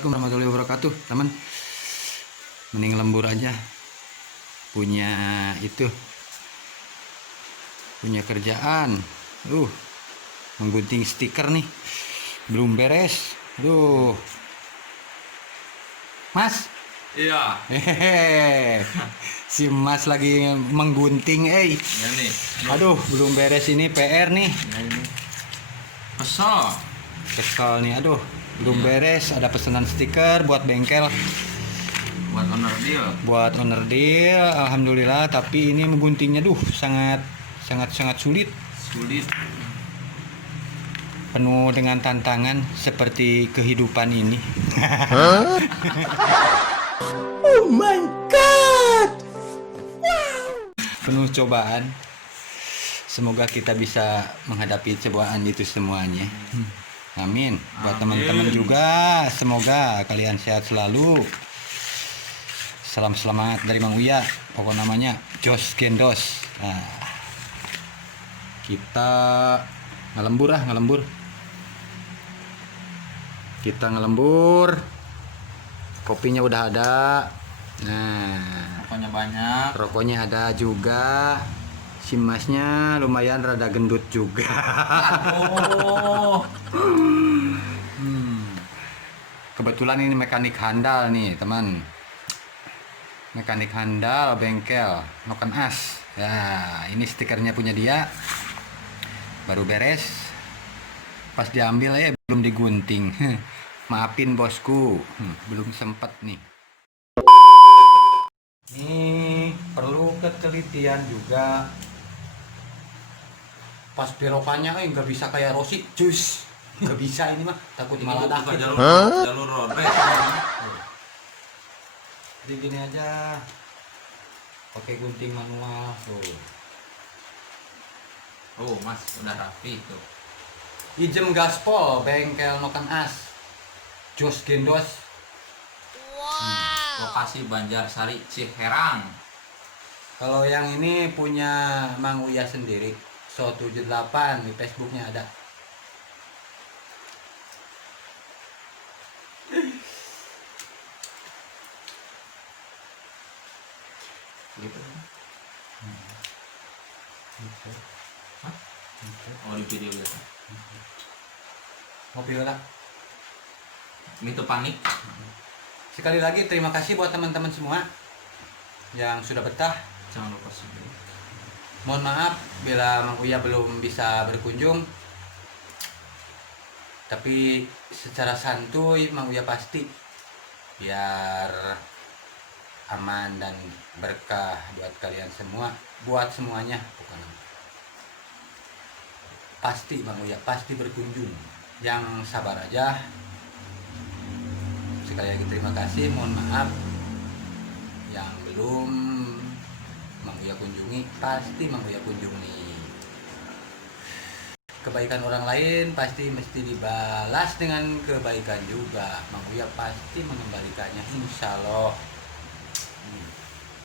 Assalamualaikum warahmatullahi wabarakatuh, teman. Mending lembur aja. Punya punya kerjaan. Menggunting stiker nih. Belum beres. Mas. Iya. Hehehe. Si Mas lagi menggunting, Ya nih. Aduh, belum beres ini PR nih. Ya ini. Kesel nih, aduh. Belum beres, ada pesanan stiker buat bengkel. Buat owner deal, alhamdulillah, tapi ini mengguntingnya sangat sulit. Penuh dengan tantangan seperti kehidupan ini. Oh my god. Penuh cobaan. Semoga kita bisa menghadapi cobaan itu semuanya. Amin. Buat teman-teman juga, semoga kalian sehat selalu. Salam selamat dari Mang Uya. Pokok namanya Jos Gendos. Nah, kita ngelembur. Kita ngelembur. Kopinya udah ada. Nah, Rokoknya banyak. rokoknya ada juga. Si Masnya lumayan rada gendut juga. Oh. Kebetulan ini mekanik handal nih, teman. Mekanik handal bengkel Noken As. Ya, ini stikernya punya dia. Baru beres. Pas diambil belum digunting. Maafin bosku, belum sempet nih. Ini perlu ketelitian juga. Pas belokannya nggak bisa kayak Rossi, cus. Nggak bisa ini mah, takut malah Bukan dakit. jalur road race. Jadi gini aja, pakai gunting manual tuh. Oh, Mas, udah rapi tuh. Ijem gaspol bengkel Noken As, Jos Gendos. Lokasi Banjarsari, Ciherang. Kalau yang ini punya Mang Uya sendiri, So78 di Facebooknya ada. Gitu. Hah? Oh, di video gitu. Mobil lah. Itu panik. Sekali lagi terima kasih buat teman-teman semua yang sudah betah. Jangan lupa subscribe. Mohon maaf bila Mang Uya belum bisa berkunjung. Tapi secara santuy Mang Uya pasti, biar aman dan berkah buat kalian semua, buat semuanya pokoknya. Pasti Mang Uya pasti berkunjung. Yang sabar aja. Sekali lagi terima kasih, mohon maaf yang belum Mang Uya kunjungi, pasti Mang Uya kunjungi. Kebaikan orang lain pasti mesti dibalas dengan kebaikan juga. Mang Uya pasti mengembalikannya, insya Allah.